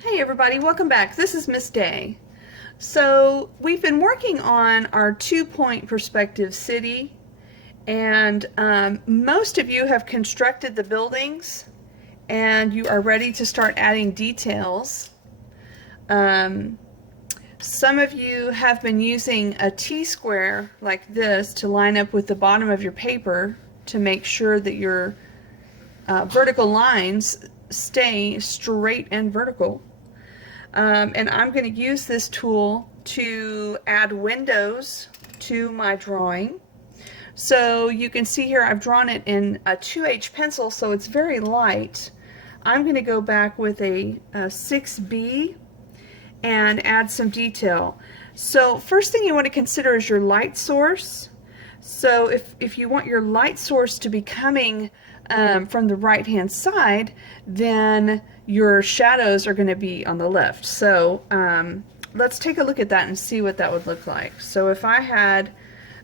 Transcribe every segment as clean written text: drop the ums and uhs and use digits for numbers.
Hey everybody, welcome back. This is Miss Day. So we've been working on our 2-point perspective city, and most of you have constructed the buildings and you are ready to start adding details. Some of you have been using a T-square like this to line up with the bottom of your paper to make sure that your vertical lines stay straight and vertical. And I'm going to use this tool to add windows to my drawing. So you can see here I've drawn it in a 2H pencil, so it's very light. I'm going to go back with a 6B and add some detail. So first thing you want to consider is your light source. So if you want your light source to be coming from the right hand side, then your shadows are going to be on the left. So let's take a look at that and see what that would look like. So if I had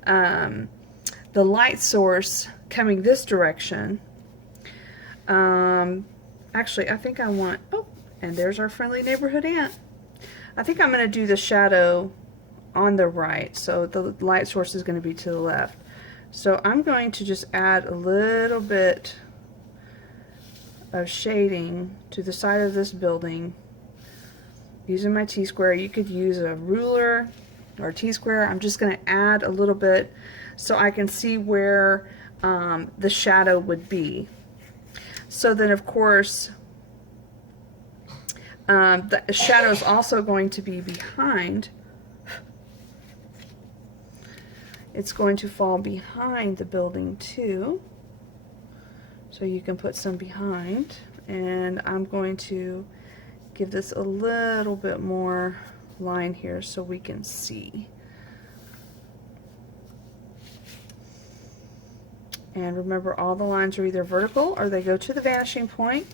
the light source coming this direction, actually I think I want, oh, and there's our friendly neighborhood ant. I think I'm going to do the shadow on the right, so the light source is going to be to the left. So I'm going to just add a little bit of shading to the side of this building using my T-square. You could use a ruler or a T-square. I'm just going to add a little bit so I can see where the shadow would be. So then of course the shadow is also going to be behind. It's going to fall behind the building too. So you can put some behind, and I'm going to give this a little bit more line here so we can see. And remember, all the lines are either vertical or they go to the vanishing point.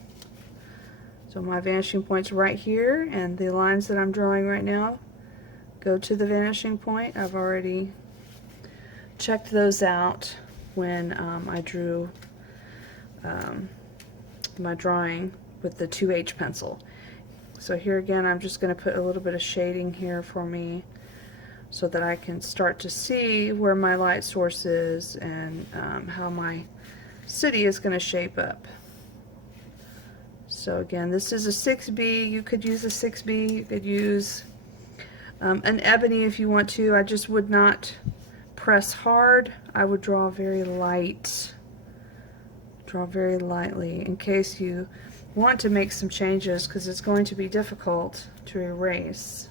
So my vanishing point's right here, and the lines that I'm drawing right now go to the vanishing point. I've already checked those out when I drew my drawing with the 2H pencil. So here again, I'm just going to put a little bit of shading here for me so that I can start to see where my light source is and how my city is going to shape up. So again, this is a 6B. You could use a 6B. You could use an ebony if you want to. I just would not press hard. I would draw very light. Draw very lightly in case you want to make some changes, because it's going to be difficult to erase.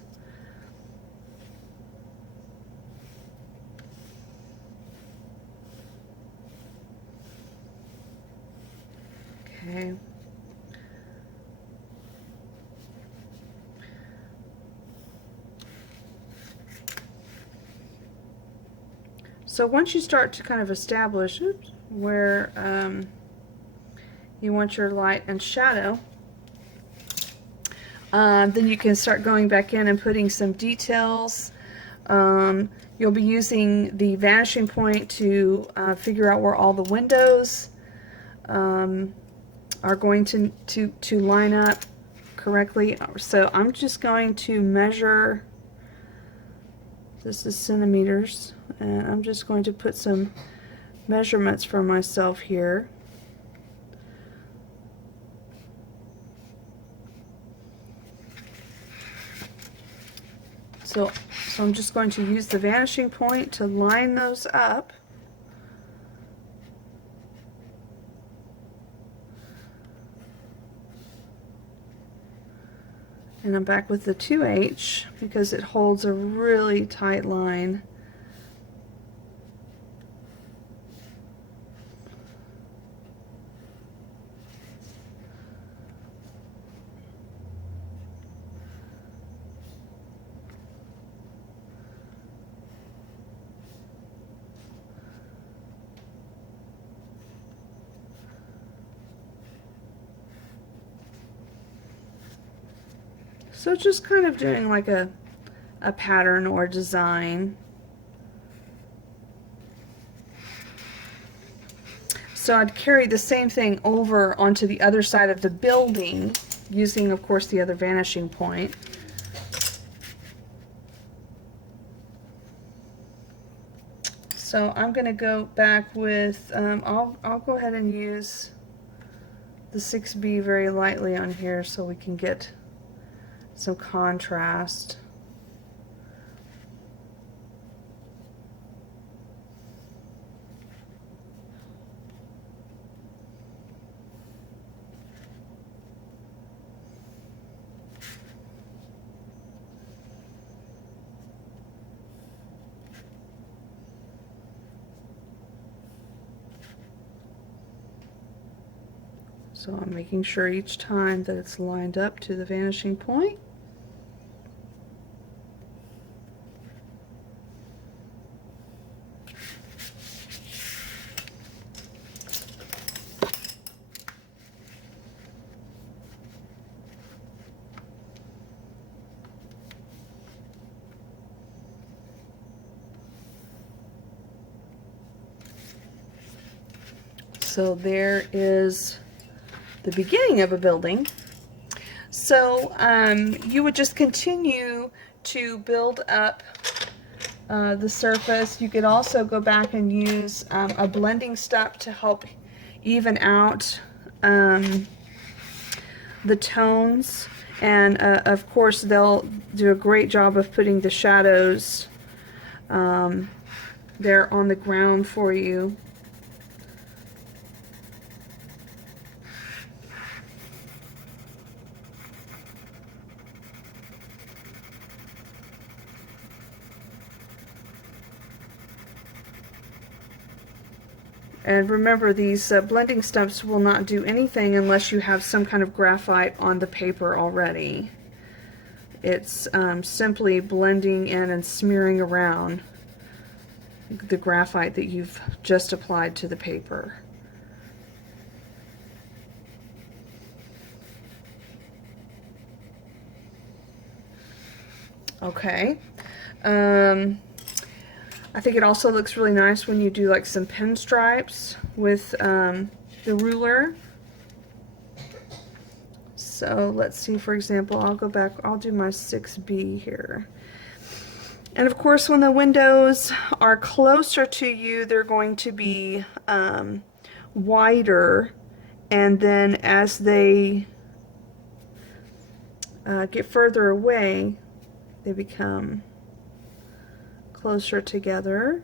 Okay. So once you start to kind of establish where you want your light and shadow, then you can start going back in and putting some details. You'll be using the vanishing point to figure out where all the windows are going to line up correctly. So I'm just going to measure, this is centimeters, and I'm just going to put some measurements for myself here. So I'm just going to use the vanishing point to line those up. And I'm back with the 2H because it holds a really tight line. So just kind of doing like a pattern or design. So I'd carry the same thing over onto the other side of the building using, of course, the other vanishing point. So I'm going to go back with, I'll go ahead and use the 6B very lightly on here so we can get some contrast. So I'm making sure each time that it's lined up to the vanishing point. So there is the beginning of a building. So you would just continue to build up the surface. You could also go back and use a blending step to help even out the tones, and of course they'll do a great job of putting the shadows there on the ground for you. And remember, these blending steps will not do anything unless you have some kind of graphite on the paper already. It's simply blending in and smearing around the graphite that you've just applied to the paper. Okay. I think it also looks really nice when you do like some pinstripes with the ruler. So let's see, for example, I'll go back, I'll do my 6B here. And of course, when the windows are closer to you, they're going to be wider, and then as they get further away, they become closer together.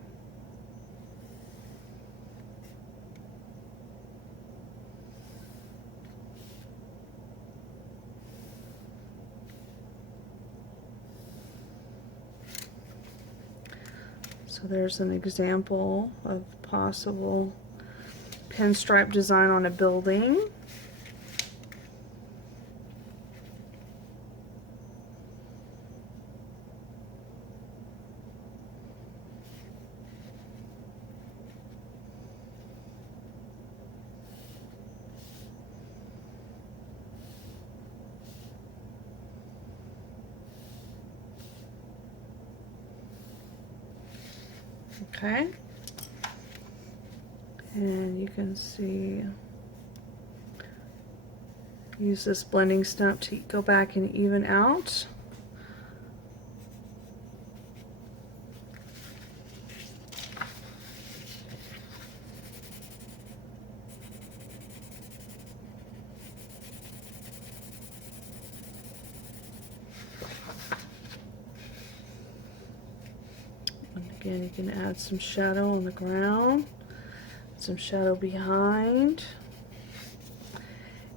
So there's an example of possible pinstripe design on a building. Okay, and you can see, use this blending step to go back and even out. Again, you can add some shadow on the ground, some shadow behind.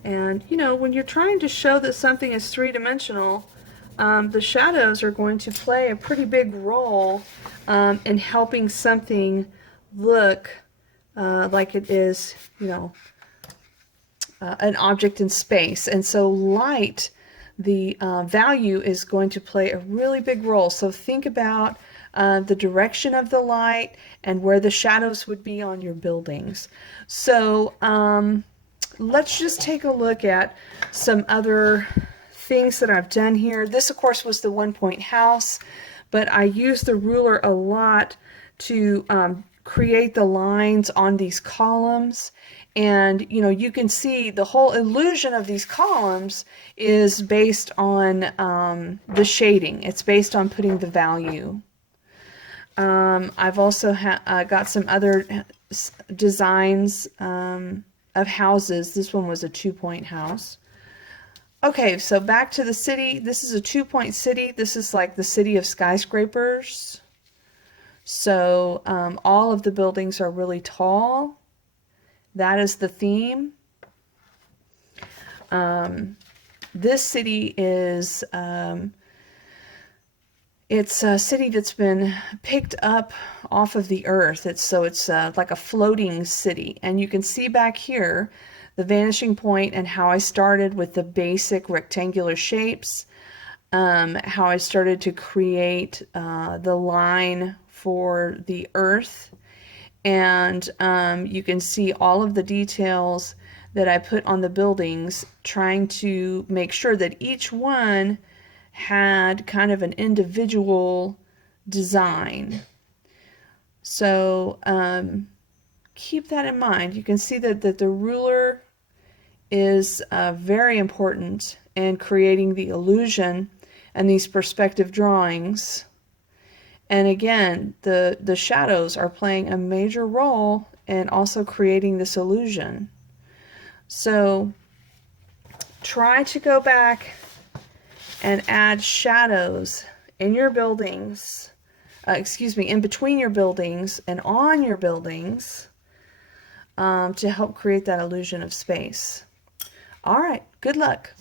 And you know, when you're trying to show that something is three-dimensional, the shadows are going to play a pretty big role in helping something look like it is, you know, an object in space. And so light, the value is going to play a really big role. So think about the direction of the light and where the shadows would be on your buildings. So let's just take a look at some other things that I've done here. This, of course, was the one-point house, but I used the ruler a lot to create the lines on these columns. And you can see the whole illusion of these columns is based on the shading. It's based on putting the value. I've also got some other designs of houses. This one was a 2-point house. Okay, so back to the city. This is a 2-point city. This is like the city of skyscrapers. So all of the buildings are really tall. That is the theme. This city is, it's a city that's been picked up off of the earth. It's like a floating city. And you can see back here the vanishing point and how I started with the basic rectangular shapes, how I started to create the line for the earth. And you can see all of the details that I put on the buildings, trying to make sure that each one had kind of an individual design. So keep that in mind. You can see that the ruler is very important in creating the illusion and these perspective drawings. And again, the shadows are playing a major role in also creating this illusion. So try to go back and add shadows in your buildings, in between your buildings and on your buildings, to help create that illusion of space. All right, good luck.